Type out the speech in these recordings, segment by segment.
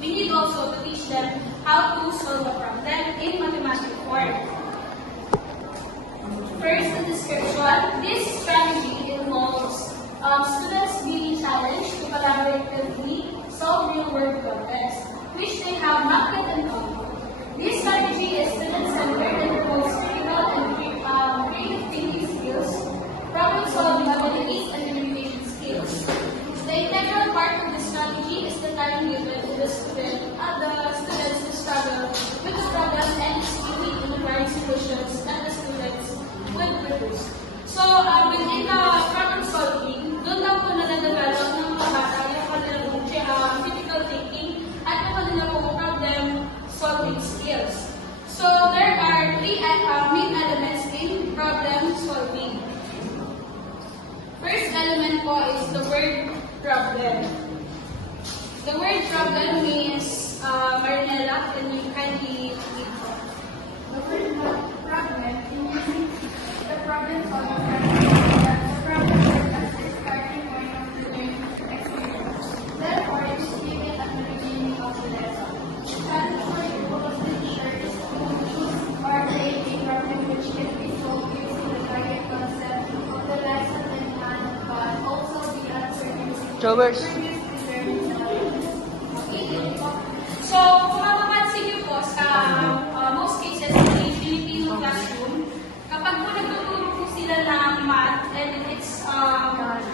we need also to teach them how to solve a problem in mathematical form. First, the description. This strategy involves students being challenged to collaboratively solve real-world problems, which they have not yet encountered. This strategy is student-centered and promotes critical and creative thinking skills, problem-solving abilities, and communication skills. The integral part of this strategy is the time given to the students to struggle with the problems and execute in the various solutions that the students would produce. So, within the problem solving, doon lang po na-develop ng mga bata yung kanilang critical thinking at yung kanilang problem solving skills. So, there are three main elements in problem solving. First element po is the word problem. The word problem means, Marinella, can you kindly read po? The word problem means the problem solving strategy that the problem as the starting point of the learning experience. Therefore, it is given at the beginning of the lesson. Challenge for the role of the teacher is to choose or create a problem which can be solved using the target concept of the lesson in hand, but also the answer using Jowers. So, kung mapapansin niyo po sa most cases in the Filipino classroom, kapag po nagtuturo po sila ng math and it's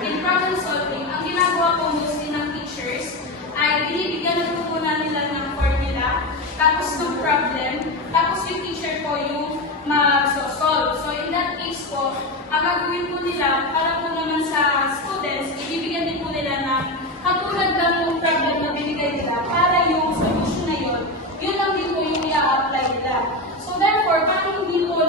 in problem solving, ang ginagawa po mostly ng teachers ay binibigyan na po nila ng formula, tapos ng problem, tapos yung teacher po yung mag-solve. So, in that case po, ang gagawin po nila, para po naman sa students, ibibigyan din po nila na katulad lang yung problem na binigay nila para yung solution na yun lang din po yung i-apply nila. So therefore, parang hindi po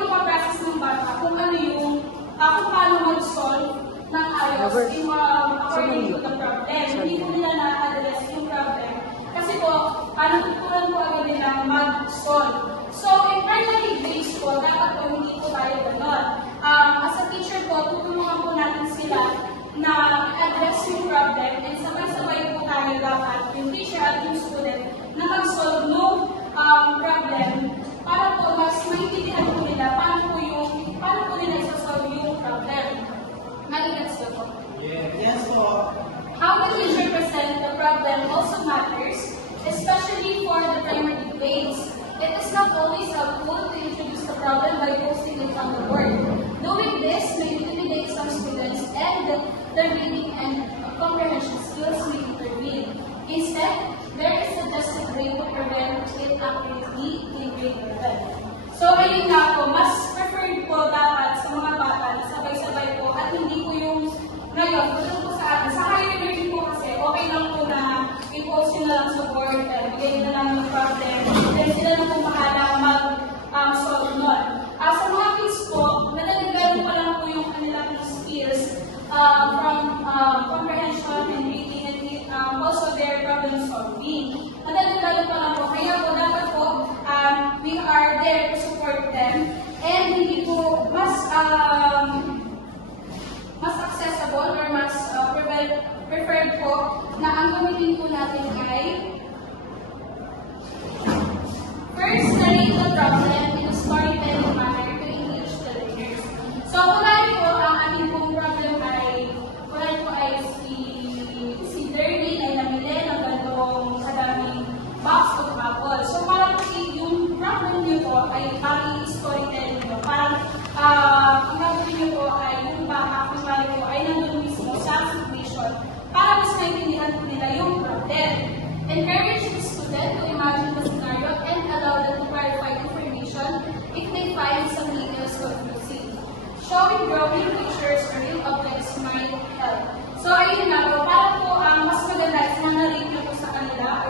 napaprocess ng bata kung ano yung, kung paano mag-solve ng ayos yung according to the problem. Hindi po nila na-address yung problem. Kasi po, natutunan po agad nila mag-solve. So in primary grades po, dapat po hindi po tayo gano'n. As a teacher po, tutulungan po natin sila na address yung problem and sabay-sabay po tayo dapat yung teacher at yung student na mag-solve no problem para po mas maintindihan po nila paano po nila isa-solve yung problem. Maligas na po. Yes po. How the teacher present the problem also matters, especially for the primary grades. It is not always helpful to introduce the problem by posting it on the board. Doing this may intimidate some students and their reading and comprehension skills may intervene. Instead, there is a suggested way to prevent it accurately in grade 11. So, ayun nga po, mas preferred po dapat sa mga bata na sabay-sabay po at hindi po yung ngayon, tulad po sa atin. Sa higher learning po kasi, okay lang po na i-post nyo na lang sa board, bigay na lang yung problem, then sila na po mahala mag-solve nun. Sa mga kids po, nadadagdagan pa lang po yung kanilang skills from comprehension and reading and also their problem solving. Nadadagdagan pa lang po. Kaya po dapat po we are there to support them and hindi po mas accessible or mas preferred po na ang gamitin po natin ay first, narrate the problem in a storytelling manner to engage the learners. So, kunwari po, ang ating pong problem ay, si Derby ay namili ng gantong kadaming box of apple. So, parang yung problem niyo po ay parang storytelling niyo. Parang, ang gagawin niyo po ay yung baka, kunwari po, ay nandun mismo sa situation para mas maintindihan po nila yung problem. Encourage the student to imagine the scenario and allow them to clarify information if they find some details confusing. Showing drawing pictures or real objects might help. So, ayun na po, para po mas maganda is na-narrate nyo po sa kanila o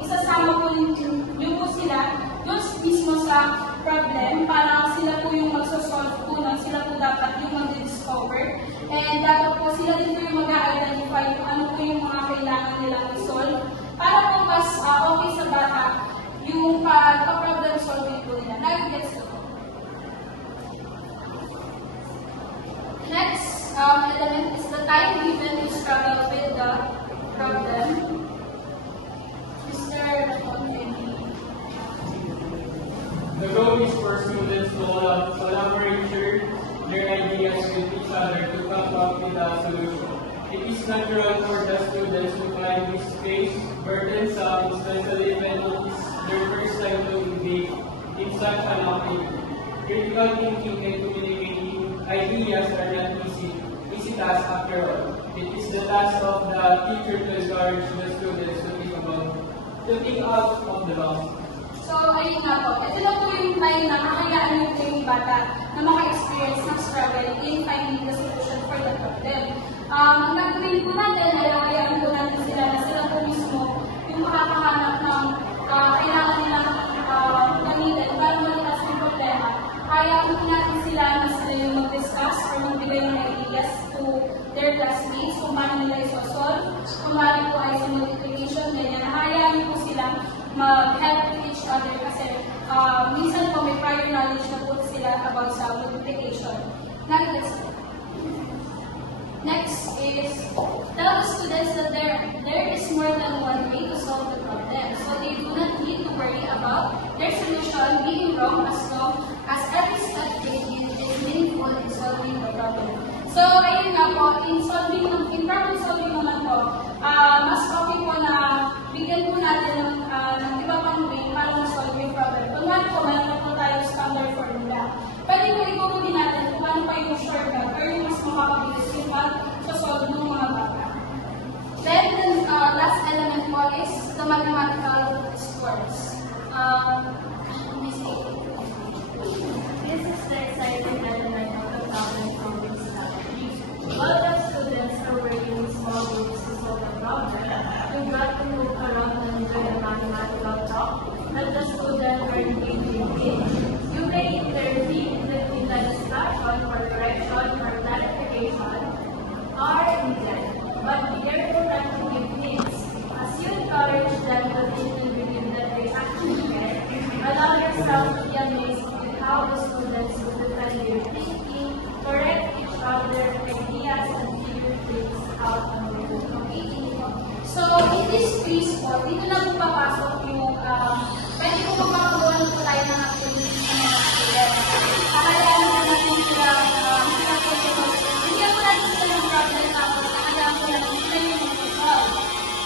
isasama po nyo po sila doon mismo sa problem para sila po yung magsosolve po sila po dapat yung mag-discover and dapat po sila din po yung mag-identify kung ano po yung mga kailangan nilang i-solve para po mas okay sa bata yung pag-problem solving po nila. Nag-gets ko po. Next element is the time given to struggle with the problem. is for students to collaborate their ideas with each other to come up with a solution. It is natural for the students to find this space burdensome, especially when it is their first time to engage in such an activity. Critical thinking and communicating ideas are not easy task after all. It is the task of the teacher to encourage the students to think out of the box. So, ayun nga po. Ito na po yung time na kakayaan niyo po yung bata na maka-experience ng struggle in finding the solution for the problem. Ang gagawin po natin ay kakayaan po natin sila na sila po mismo yung makakahanap ng kailangan nilang gamitin para malitas yung problema. Kaya po natin sila na sila yung mag-discuss or magbigay ng ideas to their classmates kung paano nila isosolve, kung paano po ay sa multiplication, ganyan. Hayaan niyo po sila mag-help with each other kasi minsan po may prior knowledge na po sila about sa multiplication. Next is tell the students that there is more than one way to solve the problem. So they do not need to worry about their solution being wrong as long as every step they did is meaningful in solving the problem. So ayun nga po, in problem solving naman po, mas okay po na bigyan po natin ng iba pang way para ma-solve yung problem. Kung nga po, mayroon po tayo standard formula. Pwede po ikukunin natin kung ano pa yung shortcut or yung mas makakabilis yung pag-solve ng mga bata. Then, the last element po is the mathematical scores. This is the exciting element of the problem-solving strategy. While the students are working in small groups to solve the problem, you got to move around and enjoy the mathematical talk that the students are engaging in. You may intervene between the discussion for correction or clarification or intent, but be careful not to give hints. As you encourage them to think and believe that they actually can, allow yourself to be amazed with how the students will defend their thinking, correct each other's ideas, and figure things out on their own. So, in this phase po, dito na po papasok yung, pwede po magpapagawa po tayo ng activities ng mga students. Kakayaan po natin sila, hindi po natin sila ng problem tapos kakayaan po natin sila yung mag-solve.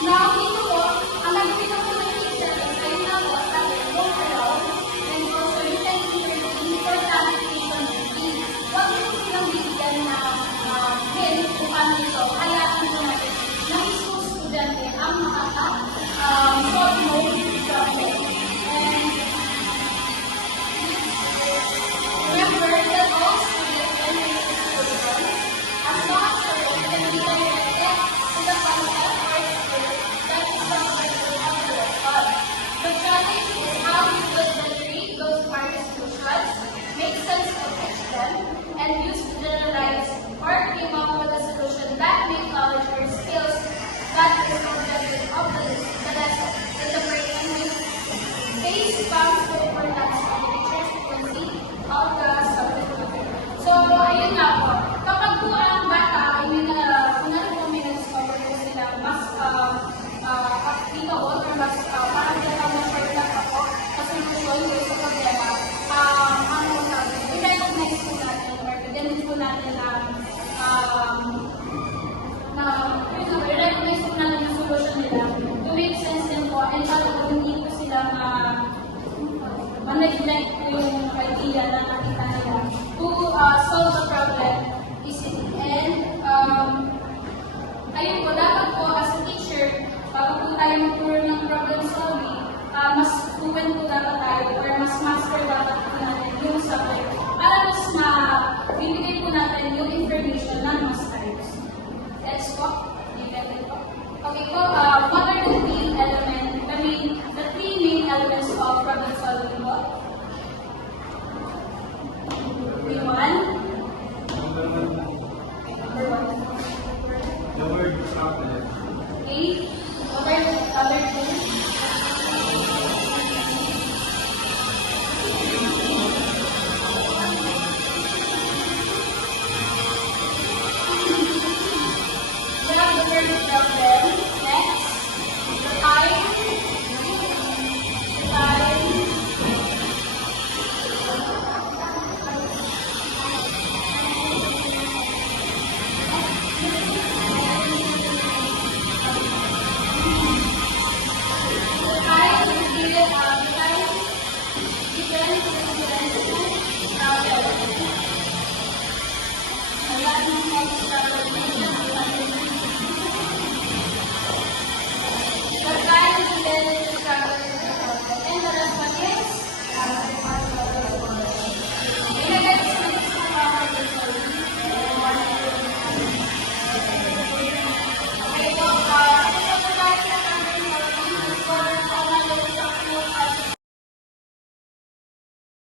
Now, dito po, ang nagawin po ng teacher is, ayun na po, sabi, walk around, and also you can intervene for clarification routine. Huwag po silang bigyan na hint kung paano ito, hayaan po natin na mismo estudyante ang solve mo yung problem. And remember that all students can make the solution as long as they can be connected to the concept or skill that is provided of the result. The challenge is how you put the three those party solutions, make sense of each them, and use to generalize or came up with a solution that may knowledge or skills that is objective of the lesson. In the break base comes to importance of the teacher's frequency of the subject matter. So, ayun nga po. Kapag po ang bata ay kung ano po may na-discover po sila, mas dito or mas parang shortcut ako sa solusyon ko sa problema, i-recognize po natin or ganun po natin i-recognize po natin yung solution nila to make sense din po and para hindi po sila ma-neglect po yung idea na nakita nila to solve the problem easily. And ayun po, dapat po as a teacher, bago po tayo mag-tour ng problem solving, mas fluent po dapat tayo or mas master dapat po natin yung subject para mas bibigay po natin yung information na mas times. Let's po. Okay po.